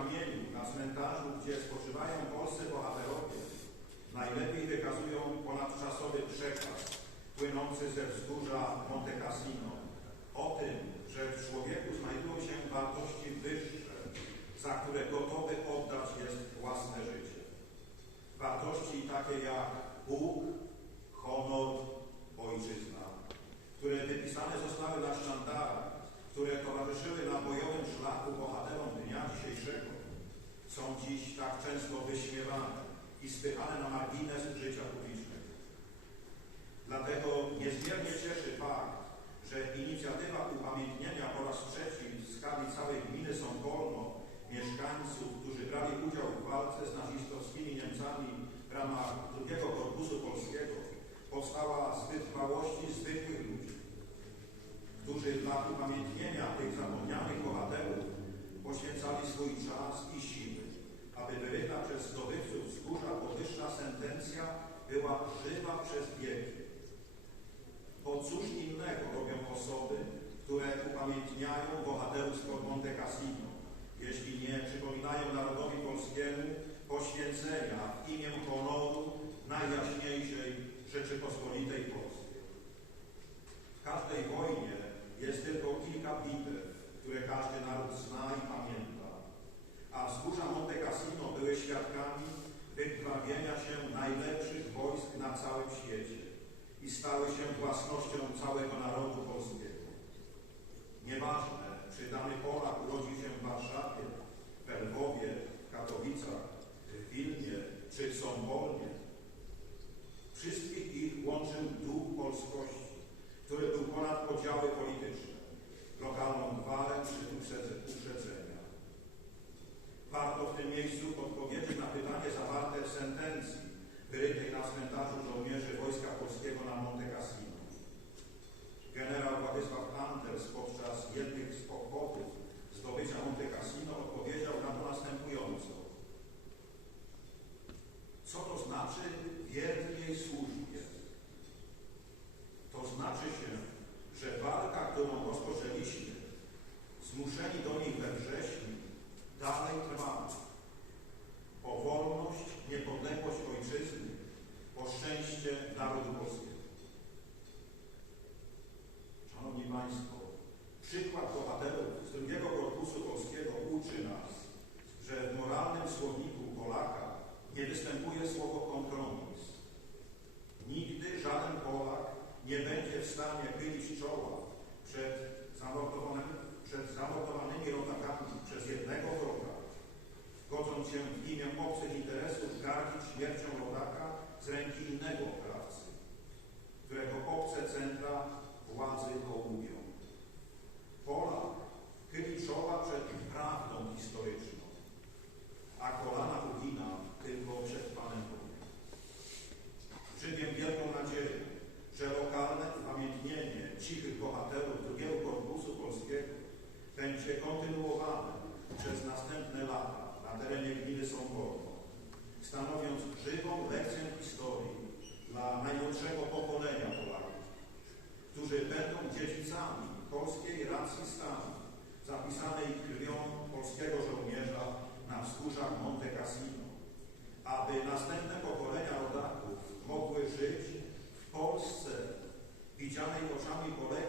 kamieniu, na cmentarzu, gdzie spoczywają polscy bohaterowie, najlepiej wykazują ponadczasowy przekaz płynący ze wzgórza Monte Cassino o tym, że w człowieku znajdują się wartości wyższe, za które gotowy oddać jest własne życie. Wartości takie jak Bóg, honor, ojczyzna, które wypisane zostały na sztandarach które towarzyszyły na bojowym szlaku bohaterom dnia dzisiejszego, są dziś tak często wyśmiewane i spychane na margines życia publicznego. Dlatego niezmiernie cieszy fakt, że inicjatywa upamiętnienia po raz trzeci w skali całej gminy Sąpolno mieszkańców, którzy brali udział w walce z nazistowskimi Niemcami w ramach drugiego Korpusu Polskiego, powstała z wytrwałości zwykłych ludzi, którzy dla upamiętnienia tych zapomnianych bohaterów poświęcali swój czas i siły, aby wyryta przez zdobywców wzgórza powyższa sentencja była żywa przez wieki. Bo cóż innego robią osoby, które upamiętniają bohaterów spod Monte Cassino, jeśli nie przypominają narodowi polskiemu poświęcenia w imię honoru najjaśniejszej Rzeczypospolitej Polskiej. W każdej wojnie jest tylko kilka bitew, które każdy naród zna i pamięta, a wzgórza Monte Cassino były świadkami wykrwawienia się najlepszych wojsk na całym świecie i stały się własnością całego narodu polskiego. Nieważne, czy dany Polak urodził się w Warszawie, ponad podziały polityczne, lokalną gwarę czy uprzedzenia. Warto w tym miejscu odpowiedzieć na pytanie zawarte w sentencji wyrytej na cmentarzu żołnierzy Wojska Polskiego na Monte Cassino. Generał Władysław Anders podczas jednych z zdobycia Monte Cassino odpowiedział na to następująco. Co to znaczy wierny jej występuje słowo kompromis. Nigdy żaden Polak nie będzie w stanie chylić czoła przed zamordowanymi, przed zamordowanymi rodakami przez jednego wroga, godząc się w imię obcych interesów gardzić śmiercią rodaka z ręki innego oprawcy, którego obce centra władzy. Polak cichych bohaterów II Korpusu Polskiego będzie kontynuowane przez następne lata na terenie gminy Sąborno, stanowiąc żywą lekcję historii dla najmłodszego pokolenia Polaków, którzy będą dziedzicami polskiej racji stanu, zapisanej krwią polskiego żołnierza na wzgórzach Monte Cassino, aby następne Jan i oczami kolejnych